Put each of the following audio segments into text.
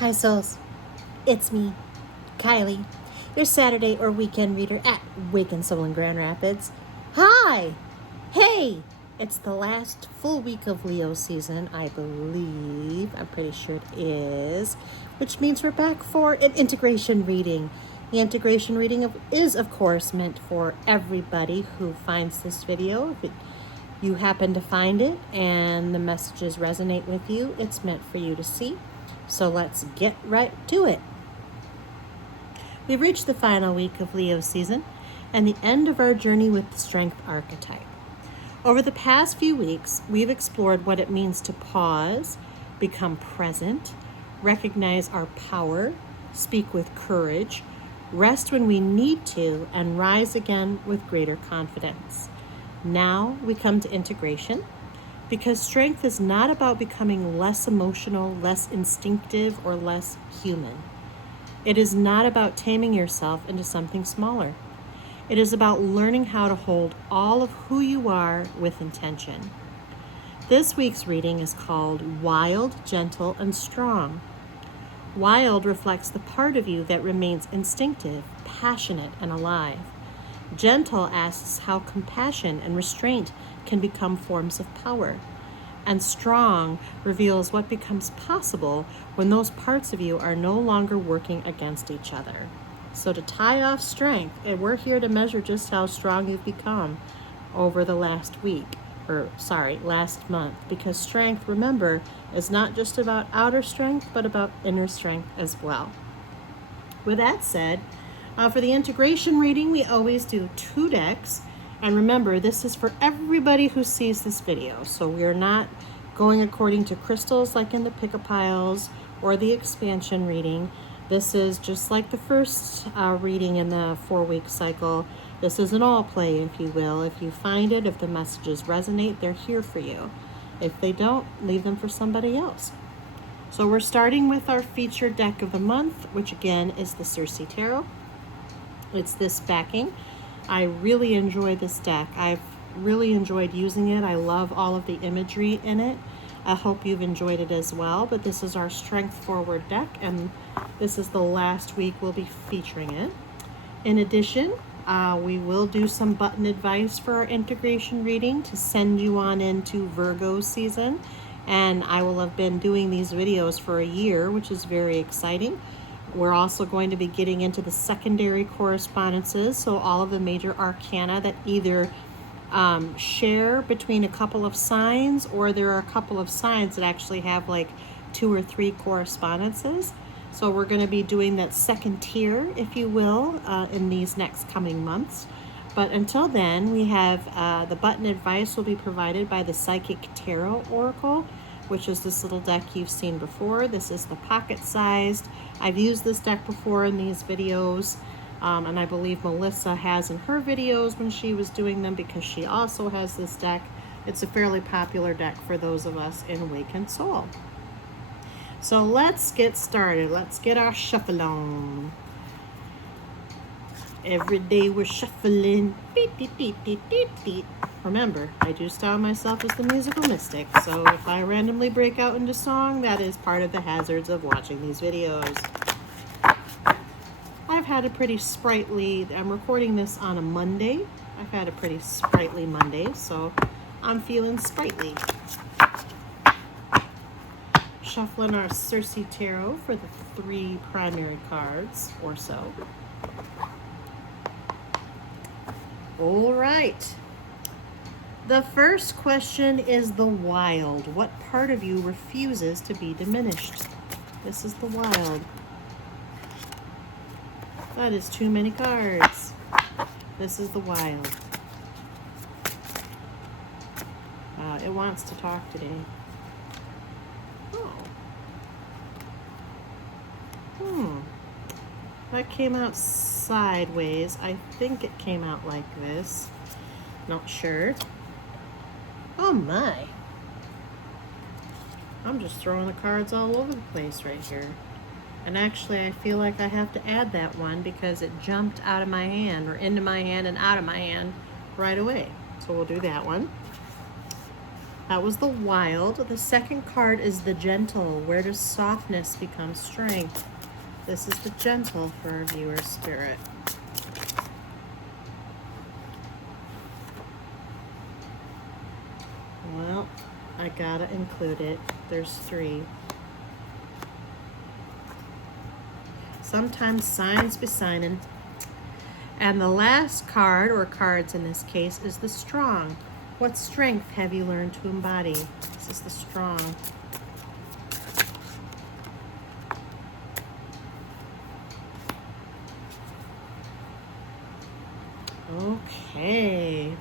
Hi souls, it's me, Kylie, your Saturday or weekend reader at Waken Soul in Grand Rapids. Hi! Hey! It's the last full week of Leo season, I believe. I'm pretty sure it is, which means we're back for an integration reading. The integration reading is, of course, meant for everybody who finds this video. If you happen to find it and the messages resonate with you, it's meant for you to see. So let's get right to it. We've reached the final week of Leo season and the end of our journey with the Strength archetype. Over the past few weeks, we've explored what it means to pause, become present, recognize our power, speak with courage, rest when we need to, and rise again with greater confidence. Now we come to integration, because strength is not about becoming less emotional, less instinctive, or less human. It is not about taming yourself into something smaller. It is about learning how to hold all of who you are with intention. This week's reading is called Wild, Gentle, and Strong. Wild reflects the part of you that remains instinctive, passionate, and alive. Gentle asks how compassion and restraint can become forms of power. And strong reveals what becomes possible when those parts of you are no longer working against each other. So to tie off strength, and we're here to measure just how strong you've become over the last month, because strength, remember, is not just about outer strength, but about inner strength as well. With that said, for the integration reading, we always do 2 decks. And remember, this is for everybody who sees this video. So we are not going according to crystals like in the pick-a-piles or the expansion reading. This is just like the first reading in the 4-week cycle. This is an all play, if you will. If you find it, if the messages resonate, they're here for you. If they don't, leave them for somebody else. So we're starting with our featured deck of the month, which again is the Circe Tarot. It's this backing. I really enjoy this deck. I've really enjoyed using it. I love all of the imagery in it. I hope you've enjoyed it as well. But this is our Strength Forward deck, and this is the last week we'll be featuring it. In addition, we will do some button advice for our integration reading to send you on into Virgo season. And I will have been doing these videos for a year, which is very exciting. We're also going to be getting into the secondary correspondences, so all of the major arcana that either share between a couple of signs, or there are a couple of signs that actually have like 2 or 3 correspondences. So we're going to be doing that second tier, if you will, in these next coming months. But until then, we have the button advice will be provided by the Psychic Tarot Oracle, which is this little deck you've seen before. This is the pocket-sized. I've used this deck before in these videos, and I believe Melissa has in her videos when she was doing them, because she also has this deck. It's a fairly popular deck for those of us in Awakened Soul. So let's get started. Let's get our shuffle on. Every day we're shuffling. Beep, beep, beep, beep, beep, beep. Remember, I do style myself as the musical mystic, so if I randomly break out into song, that is part of the hazards of watching these videos. I've had a pretty sprightly, I'm recording this on a Monday. I've had a pretty sprightly Monday, so I'm feeling sprightly. Shuffling our Circe Tarot for the 3 primary cards or so. All right. The first question is the wild. What part of you refuses to be diminished? This is the wild. That is too many cards. This is the wild. It wants to talk today. That came out sideways. I think it came out like this. Not sure. Oh my. I'm just throwing the cards all over the place right here. And actually, I feel like I have to add that one because it jumped out of my hand, or into my hand and out of my hand right away. So we'll do that one. That was the wild. The second card is the gentle. Where does softness become strength? This is the gentle for our viewer spirit. Well, I gotta include it. There's 3. Sometimes signs be signing. And the last card, or cards in this case, is the strong. What strength have you learned to embody? This is the strong. Okay.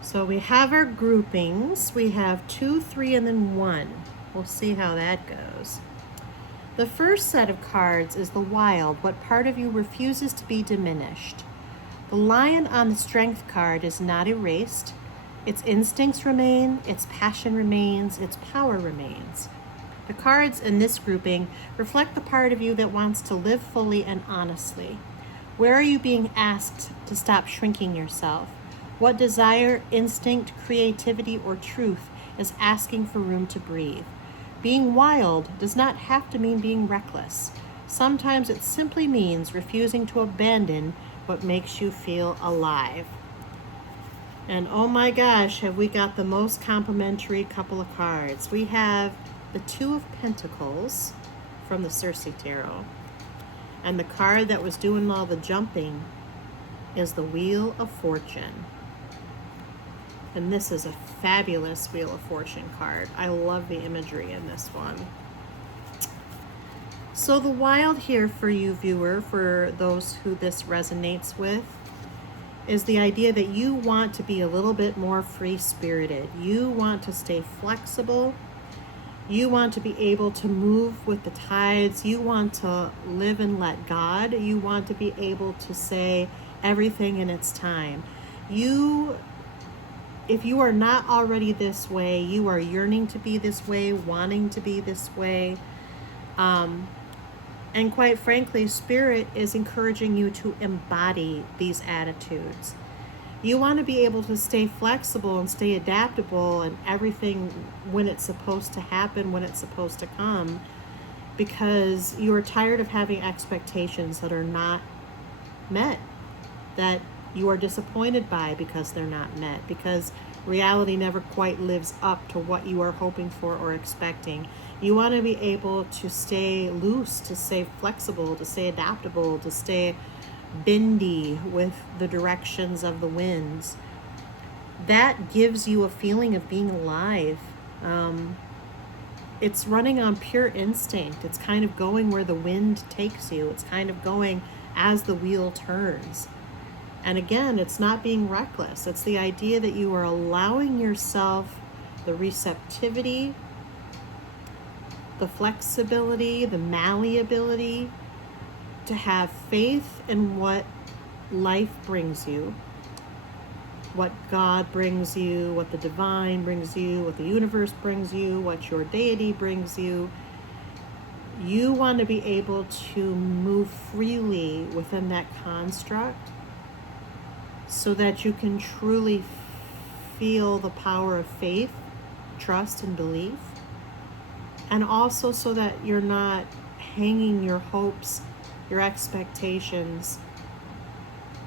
So we have our groupings. We have 2, 3, and then 1. We'll see how that goes. The first set of cards is the wild. What part of you refuses to be diminished? The lion on the strength card is not erased. Its instincts remain, its passion remains, its power remains. The cards in this grouping reflect the part of you that wants to live fully and honestly. Where are you being asked to stop shrinking yourself? What desire, instinct, creativity, or truth is asking for room to breathe? Being wild does not have to mean being reckless. Sometimes it simply means refusing to abandon what makes you feel alive. And oh my gosh, have we got the most complimentary couple of cards. We have the 2 of Pentacles from the Circe Tarot. And the card that was doing all the jumping is the Wheel of Fortune. And this is a fabulous Wheel of Fortune card. I love the imagery in this one. So the wild here for you, viewer, for those who this resonates with, is the idea that you want to be a little bit more free-spirited. You want to stay flexible. You want to be able to move with the tides. You want to live and let God. You want to be able to say everything in its time. If you are not already this way, you are yearning to be this way, wanting to be this way. And quite frankly, Spirit is encouraging you to embody these attitudes. You want to be able to stay flexible and stay adaptable and everything when it's supposed to happen, when it's supposed to come, because you are tired of having expectations that are not met, that you are disappointed by because they're not met, because reality never quite lives up to what you are hoping for or expecting. You want to be able to stay loose, to stay flexible, to stay adaptable, to stay bendy with the directions of the winds. That gives you a feeling of being alive. It's running on pure instinct. It's kind of going where the wind takes you. It's kind of going as the wheel turns. And again, it's not being reckless. It's the idea that you are allowing yourself the receptivity, the flexibility, the malleability to have faith in what life brings you, what God brings you, what the divine brings you, what the universe brings you, what your deity brings you. You want to be able to move freely within that construct so that you can truly feel the power of faith, trust, and belief. And also so that you're not hanging your hopes, your expectations,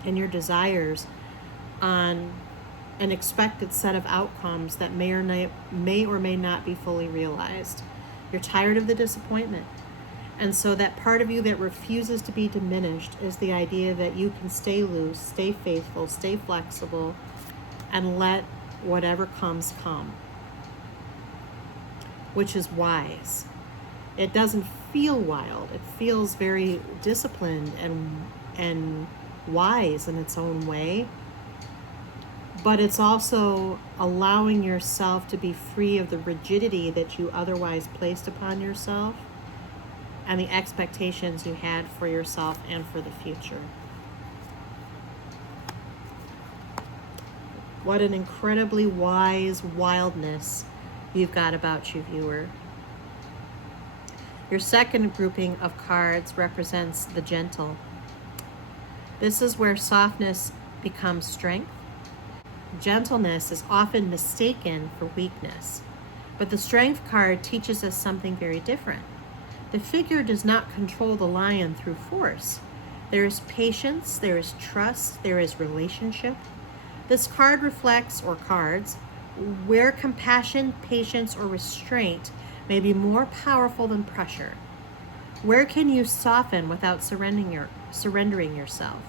and your desires on an expected set of outcomes that may or may not be fully realized. You're tired of the disappointment. And so that part of you that refuses to be diminished is the idea that you can stay loose, stay faithful, stay flexible, and let whatever comes come, which is wise. It doesn't feel wild. It feels very disciplined and wise in its own way. But it's also allowing yourself to be free of the rigidity that you otherwise placed upon yourself and the expectations you had for yourself and for the future. What an incredibly wise wildness you've got about you, viewer. Your second grouping of cards represents the gentle. This is where softness becomes strength. Gentleness is often mistaken for weakness, but the Strength card teaches us something very different. The figure does not control the lion through force. There is patience, there is trust, there is relationship. This card reflects, or cards, where compassion, patience, or restraint may be more powerful than pressure. Where can you soften without surrendering yourself?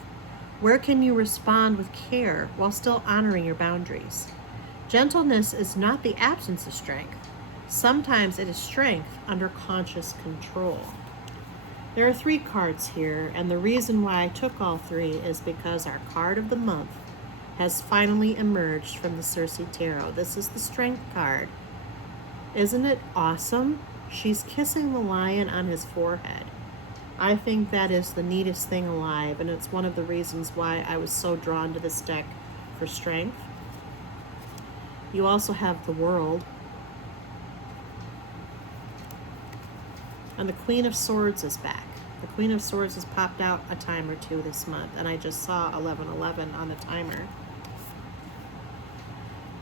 Where can you respond with care while still honoring your boundaries? Gentleness is not the absence of strength. Sometimes it is strength under conscious control. There are 3 cards here, and the reason why I took all 3 is because our card of the month has finally emerged from the Circe Tarot. This is the Strength card. Isn't it awesome? She's kissing the lion on his forehead. I think that is the neatest thing alive, and it's one of the reasons why I was so drawn to this deck for strength. You also have the World. And the Queen of Swords is back. The Queen of Swords has popped out a time or 2 this month, and I just saw 1111 on the timer.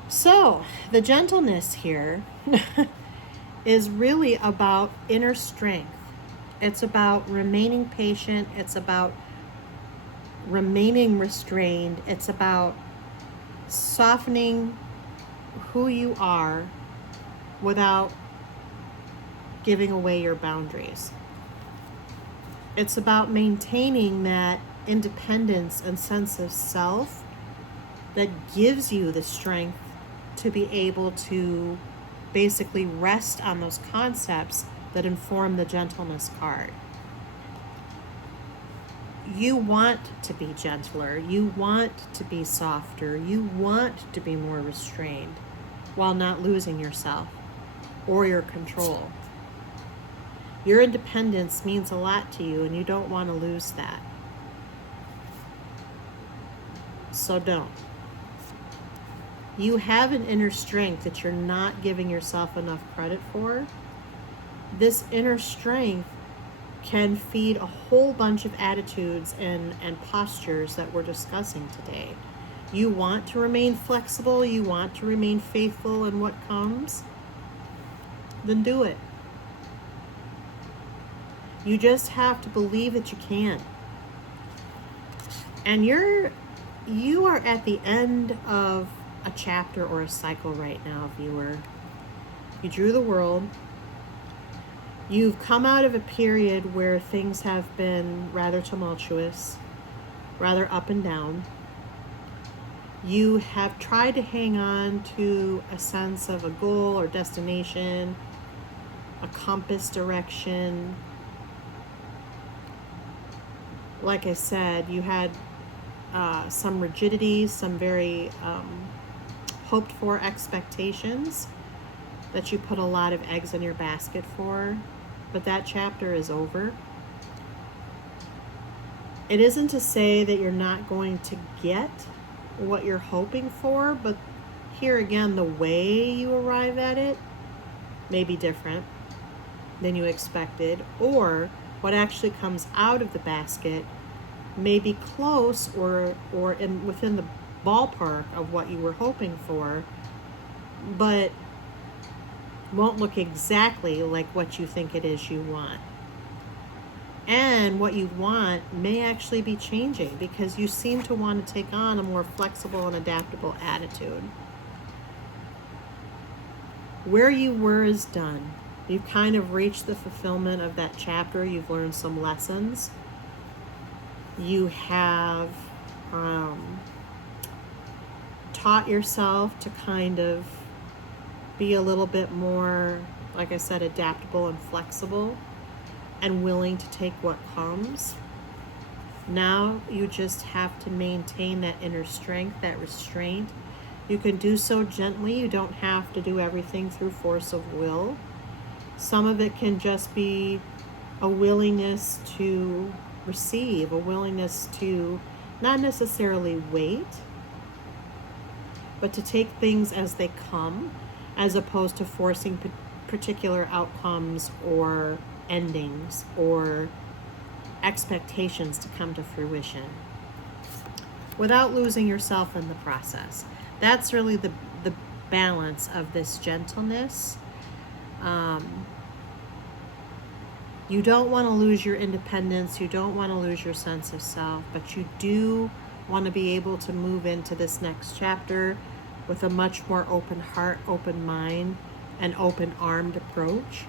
So, the gentleness here is really about inner strength. It's about remaining patient. It's about remaining restrained. It's about softening who you are without giving away your boundaries. It's about maintaining that independence and sense of self that gives you the strength to be able to basically rest on those concepts that inform the gentleness card. You want to be gentler. You want to be softer. You want to be more restrained while not losing yourself or your control. Your independence means a lot to you, and you don't want to lose that. So don't. You have an inner strength that you're not giving yourself enough credit for. This inner strength can feed a whole bunch of attitudes and postures that we're discussing today. You want to remain flexible, you want to remain faithful in what comes, then do it. You just have to believe that you can. And you are at the end of a chapter or a cycle right now, viewer. You drew the World. You've come out of a period where things have been rather tumultuous, rather up and down. You have tried to hang on to a sense of a goal or destination, a compass direction. Like I said, you had some rigidity, some very hoped for expectations that you put a lot of eggs in your basket for, but that chapter is over. It isn't to say that you're not going to get what you're hoping for, but here again, the way you arrive at it may be different than you expected, or what actually comes out of the basket may be close or within the ballpark of what you were hoping for, but won't look exactly like what you think it is you want. And what you want may actually be changing because you seem to want to take on a more flexible and adaptable attitude. Where you were is done. You've kind of reached the fulfillment of that chapter. You've learned some lessons. You have taught yourself to kind of be a little bit more, like I said, adaptable and flexible and willing to take what comes. Now you just have to maintain that inner strength, that restraint. You can do so gently. You don't have to do everything through force of will. Some of it can just be a willingness to receive, a willingness to not necessarily wait, but to take things as they come, as opposed to forcing particular outcomes or endings or expectations to come to fruition without losing yourself in the process. That's really the balance of this gentleness. You don't want to lose your independence. You don't want to lose your sense of self, but you do want to be able to move into this next chapter with a much more open heart, open mind, and open-armed approach.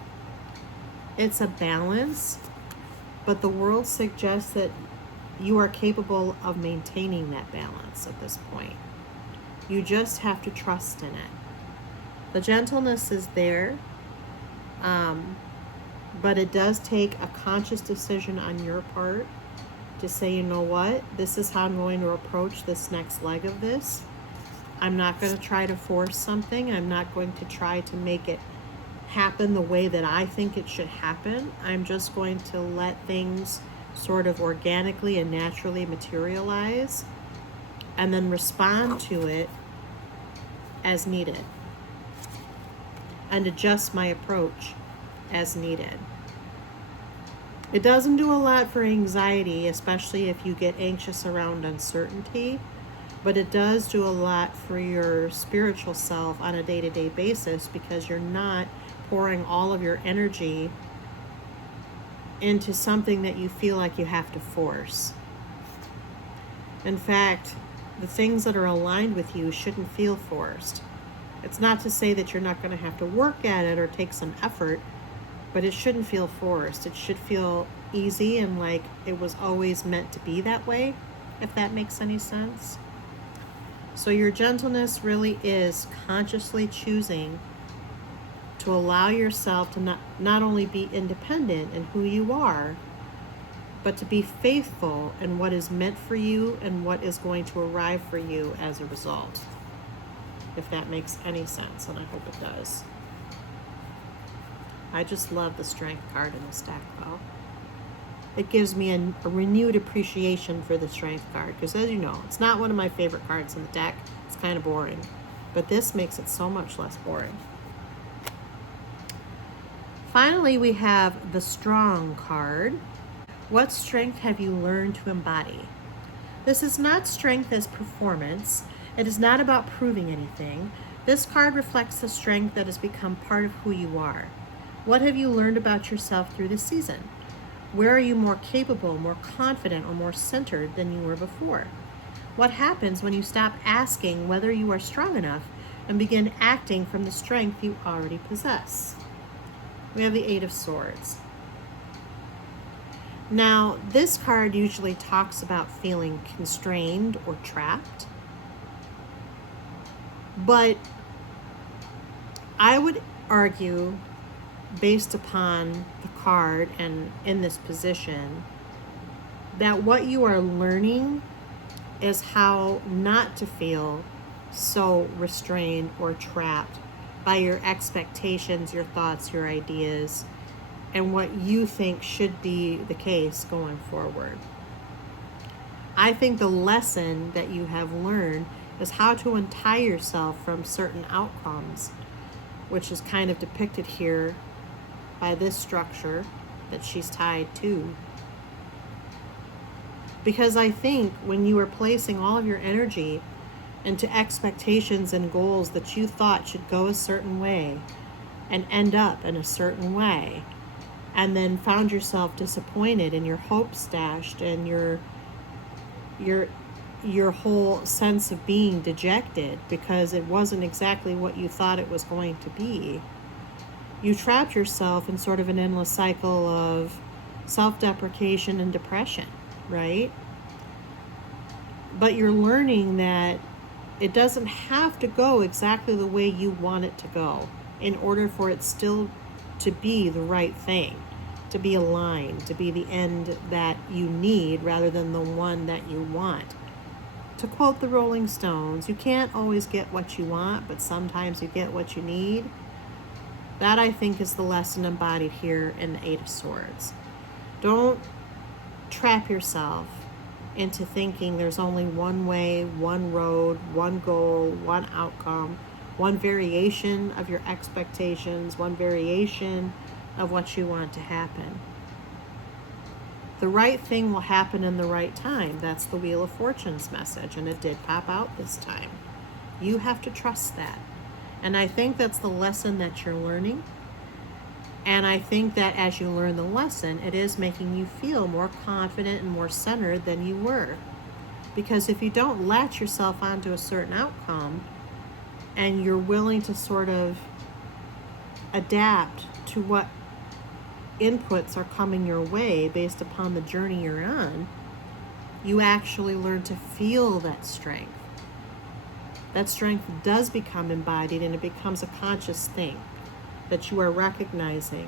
It's a balance, but the world suggests that you are capable of maintaining that balance at this point. You just have to trust in it. The gentleness is there, but it does take a conscious decision on your part to say, you know what, this is how I'm going to approach this next leg of this. I'm not going to try to force something. I'm not going to try to make it happen the way that I think it should happen. I'm just going to let things sort of organically and naturally materialize and then respond to it as needed and adjust my approach as needed. It doesn't do a lot for anxiety, especially if you get anxious around uncertainty, but it does do a lot for your spiritual self on a day-to-day basis because you're not pouring all of your energy into something that you feel like you have to force. In fact, the things that are aligned with you shouldn't feel forced. It's not to say that you're not going to have to work at it or take some effort, but it shouldn't feel forced. It should feel easy and like it was always meant to be that way, if that makes any sense. So your gentleness really is consciously choosing to allow yourself to not only be independent in who you are, but to be faithful in what is meant for you and what is going to arrive for you as a result. If that makes any sense, and I hope it does. I just love the Strength card in this deck, though. It gives me a renewed appreciation for the Strength card, because as you know, it's not one of my favorite cards in the deck. It's kind of boring, but this makes it so much less boring. Finally, we have the Strong card. What strength have you learned to embody? This is not strength as performance. It is not about proving anything. This card reflects the strength that has become part of who you are. What have you learned about yourself through this season? Where are you more capable, more confident, or more centered than you were before? What happens when you stop asking whether you are strong enough and begin acting from the strength you already possess? We have the Eight of Swords. Now, this card usually talks about feeling constrained or trapped, but I would argue, based upon the card and in this position, that what you are learning is how not to feel so restrained or trapped by your expectations, your thoughts, your ideas, and what you think should be the case going forward. I think the lesson that you have learned is how to untie yourself from certain outcomes, which is kind of depicted here by this structure that she's tied to. Because I think when you are placing all of your energy into expectations and goals that you thought should go a certain way and end up in a certain way, and then found yourself disappointed and your hopes dashed and your whole sense of being dejected because it wasn't exactly what you thought it was going to be, you trapped yourself in sort of an endless cycle of self-deprecation and depression, right? But you're learning that it doesn't have to go exactly the way you want it to go in order for it still to be the right thing, to be aligned, to be the end that you need rather than the one that you want. To quote the Rolling Stones, you can't always get what you want, but sometimes you get what you need. That, I think, is the lesson embodied here in the Eight of Swords. Don't trap yourself into thinking there's only one way, one road, one goal, one outcome, one variation of your expectations, one variation of what you want to happen. The right thing will happen in the right time. That's the Wheel of Fortune's message, and it did pop out this time. You have to trust that. And I think that's the lesson that you're learning. And I think that as you learn the lesson, it is making you feel more confident and more centered than you were. Because if you don't latch yourself onto a certain outcome and you're willing to sort of adapt to what inputs are coming your way based upon the journey you're on, you actually learn to feel that strength. That strength does become embodied, and it becomes a conscious thing that you are recognizing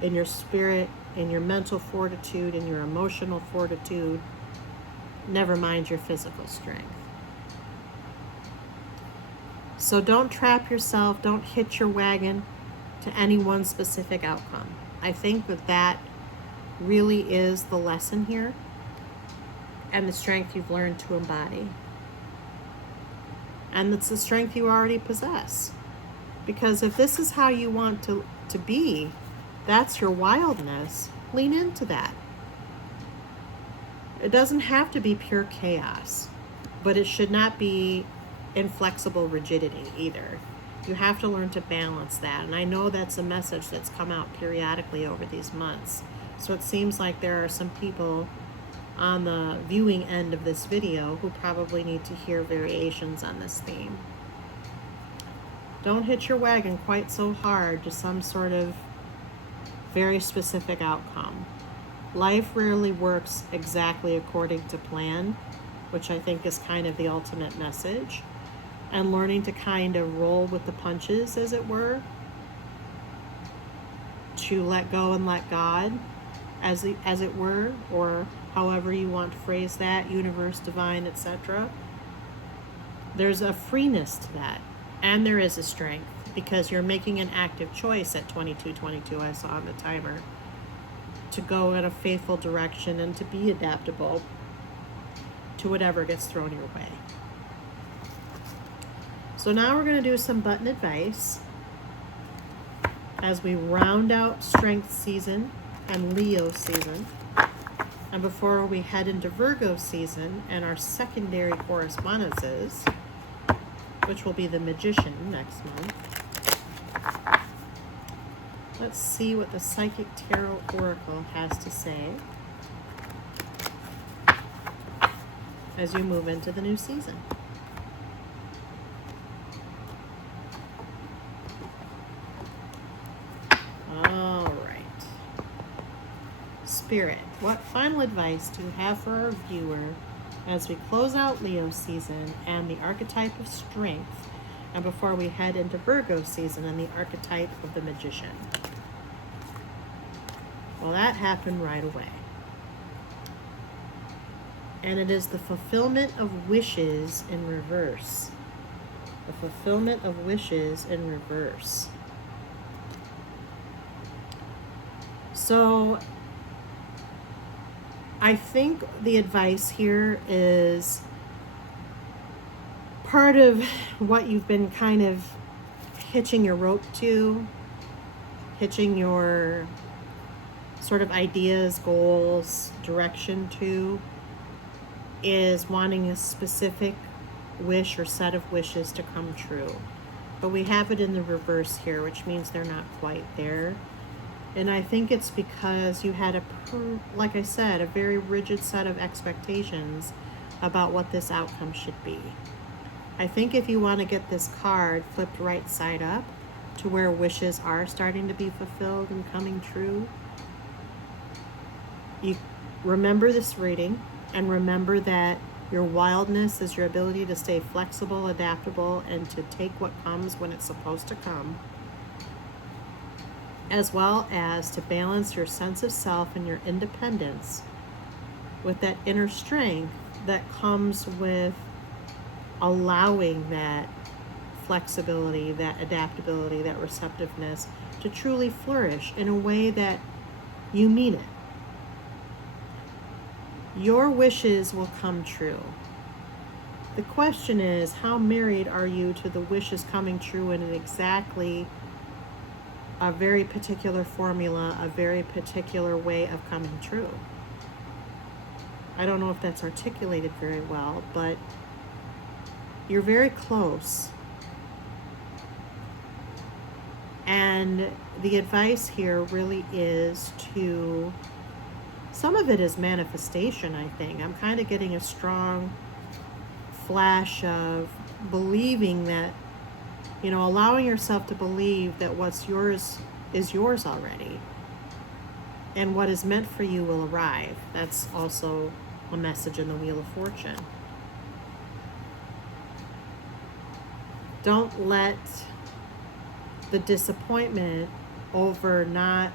in your spirit, in your mental fortitude, in your emotional fortitude, never mind your physical strength. So don't trap yourself, don't hitch your wagon to any one specific outcome. I think that really is the lesson here, and the strength you've learned to embody. And it's the strength you already possess. Because if this is how you want to be, that's your wildness, lean into that. It doesn't have to be pure chaos, but it should not be inflexible rigidity either. You have to learn to balance that. And I know that's a message that's come out periodically over these months. So it seems like there are some people on the viewing end of this video who probably need to hear variations on this theme. Don't hitch your wagon quite so hard to some sort of very specific outcome. Life rarely works exactly according to plan, which I think is kind of the ultimate message. And learning to kind of roll with the punches, as it were, to let go and let God, as it were, or however you want to phrase that, universe, divine, etc. There's a freeness to that, and there is a strength, because you're making an active choice at 22:22, I saw on the timer, to go in a faithful direction and to be adaptable to whatever gets thrown your way. So now we're going to do some button advice as we round out strength season and Leo season. And before we head into Virgo season and our secondary correspondences, which will be the Magician next month, let's see what the Psychic Tarot Oracle has to say as you move into the new season. Spirit, what final advice do you have for our viewer as we close out Leo season and the archetype of strength, and before we head into Virgo season and the archetype of the Magician? Well, that happened right away. And it is the fulfillment of wishes in reverse. The fulfillment of wishes in reverse. So I think the advice here is part of what you've been kind of hitching your rope to, hitching your sort of ideas, goals, direction to, is wanting a specific wish or set of wishes to come true. But we have it in the reverse here, which means they're not quite there. And I think it's because you had like I said, a very rigid set of expectations about what this outcome should be. I think if you want to get this card flipped right side up to where wishes are starting to be fulfilled and coming true, you remember this reading and remember that your wildness is your ability to stay flexible, adaptable, and to take what comes when it's supposed to come, as well as to balance your sense of self and your independence with that inner strength that comes with allowing that flexibility, that adaptability, that receptiveness to truly flourish in a way that you mean it. Your wishes will come true. The question is, how married are you to the wishes coming true in an exactly a very particular formula, a very particular way of coming true? I don't know if that's articulated very well, but You're very close. And the advice here really is to, some of it is manifestation, I think. I'm kind of getting a strong flash of believing that, allowing yourself to believe that what's yours is yours already. And what is meant for you will arrive. That's also a message in the Wheel of Fortune. Don't let the disappointment over not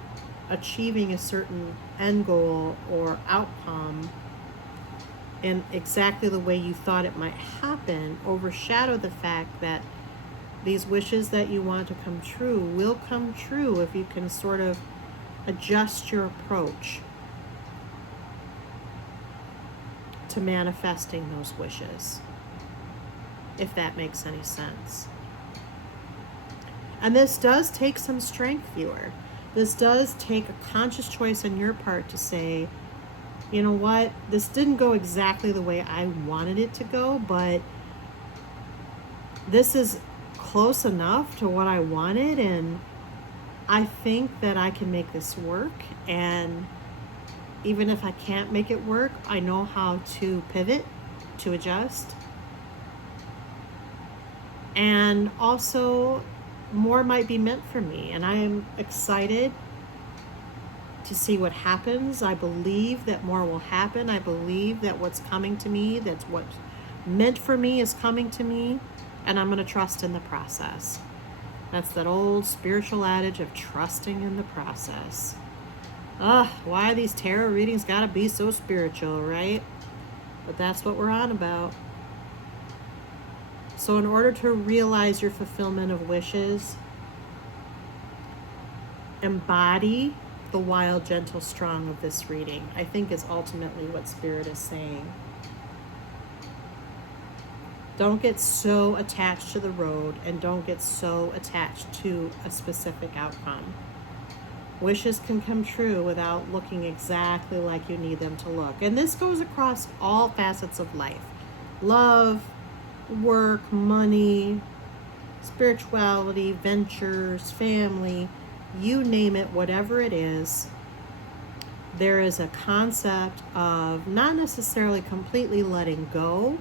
achieving a certain end goal or outcome in exactly the way you thought it might happen overshadow the fact that these wishes that you want to come true will come true if you can sort of adjust your approach to manifesting those wishes, if that makes any sense. And this does take some strength, viewer. This does take a conscious choice on your part to say, you know what, this didn't go exactly the way I wanted it to go, but this is close enough to what I wanted, and I think that I can make this work. And even if I can't make it work, I know how to pivot, to adjust. And also, more might be meant for me, and I am excited to see what happens. I believe that more will happen. I believe that what's coming to me, that's what's meant for me, is coming to me, and I'm going to trust in the process. That's that old spiritual adage of trusting in the process. Why these tarot readings gotta be so spiritual, right? But that's what we're on about. So in order to realize your fulfillment of wishes, embody the wild, gentle, strong of this reading, I think is ultimately what Spirit is saying. Don't get so attached to the road, and don't get so attached to a specific outcome. Wishes can come true without looking exactly like you need them to look. And this goes across all facets of life. Love, work, money, spirituality, ventures, family, you name it, whatever it is. There is a concept of not necessarily completely letting go,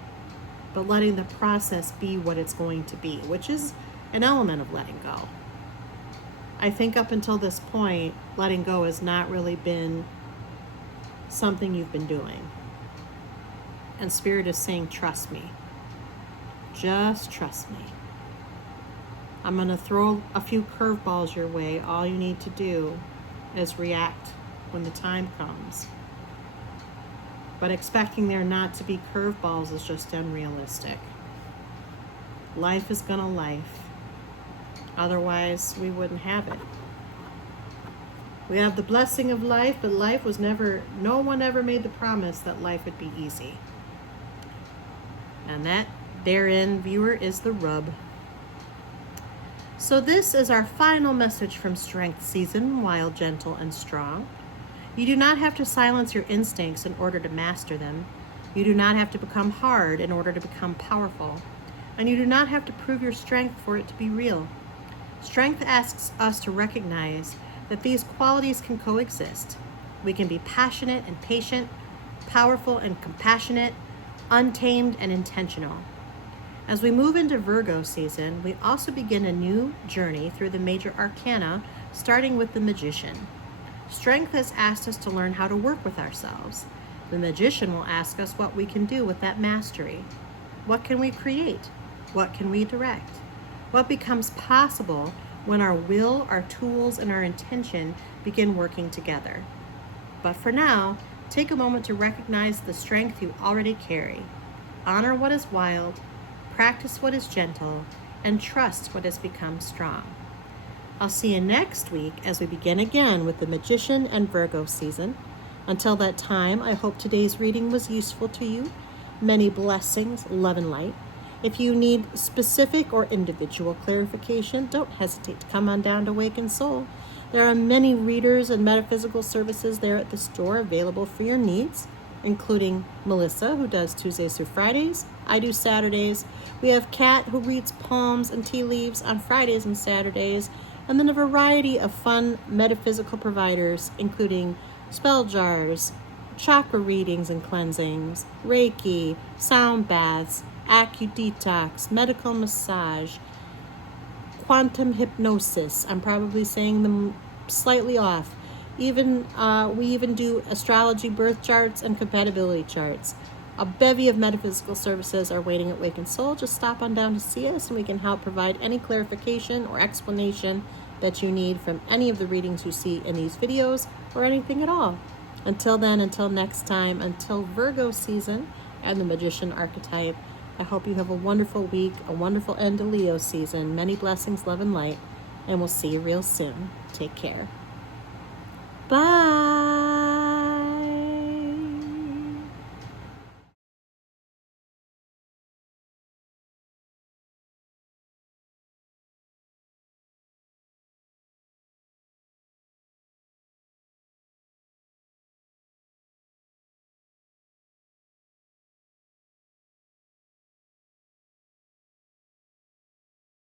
but letting the process be what it's going to be, which is an element of letting go. I think up until this point, letting go has not really been something you've been doing. And Spirit is saying, trust me. Just trust me. I'm going to throw a few curveballs your way. All you need to do is react when the time comes. But expecting there not to be curveballs is just unrealistic. Life is gonna life. Otherwise, we wouldn't have it. We have the blessing of life, but life was never, no one ever made the promise that life would be easy. And that, therein, viewer, is the rub. So this is our final message from Strength Season, Wild, Gentle, and Strong. You do not have to silence your instincts in order to master them. You do not have to become hard in order to become powerful. And you do not have to prove your strength for it to be real. Strength asks us to recognize that these qualities can coexist. We can be passionate and patient, powerful and compassionate, untamed and intentional. As we move into Virgo season, we also begin a new journey through the major arcana, starting with the Magician. Strength has asked us to learn how to work with ourselves. The Magician will ask us what we can do with that mastery. What can we create? What can we direct? What becomes possible when our will, our tools, and our intention begin working together? But for now, take a moment to recognize the strength you already carry. Honor what is wild, practice what is gentle, and trust what has become strong. I'll see you next week as we begin again with the Magician and Virgo season. Until that time, I hope today's reading was useful to you. Many blessings, love, and light. If you need specific or individual clarification, don't hesitate to come on down to Awakened Soul. There are many readers and metaphysical services there at the store available for your needs. including Melissa, who does Tuesdays through Fridays. I do Saturdays. We have Kat, who reads palms and tea leaves on Fridays and Saturdays. And then a variety of fun metaphysical providers, including spell jars, chakra readings and cleansings, Reiki, sound baths, AcuDetox, medical massage, quantum hypnosis. I'm probably saying them slightly off. We even do astrology birth charts and compatibility charts. A bevy of metaphysical services are waiting at Wake and Soul. Just stop on down to see us and we can help provide any clarification or explanation that you need from any of the readings you see in these videos or anything at all. Until then, until next time, until Virgo season and the Magician archetype, I hope you have a wonderful week, a wonderful end to Leo season. Many blessings, love, and light, and we'll see you real soon. Take care. Bye.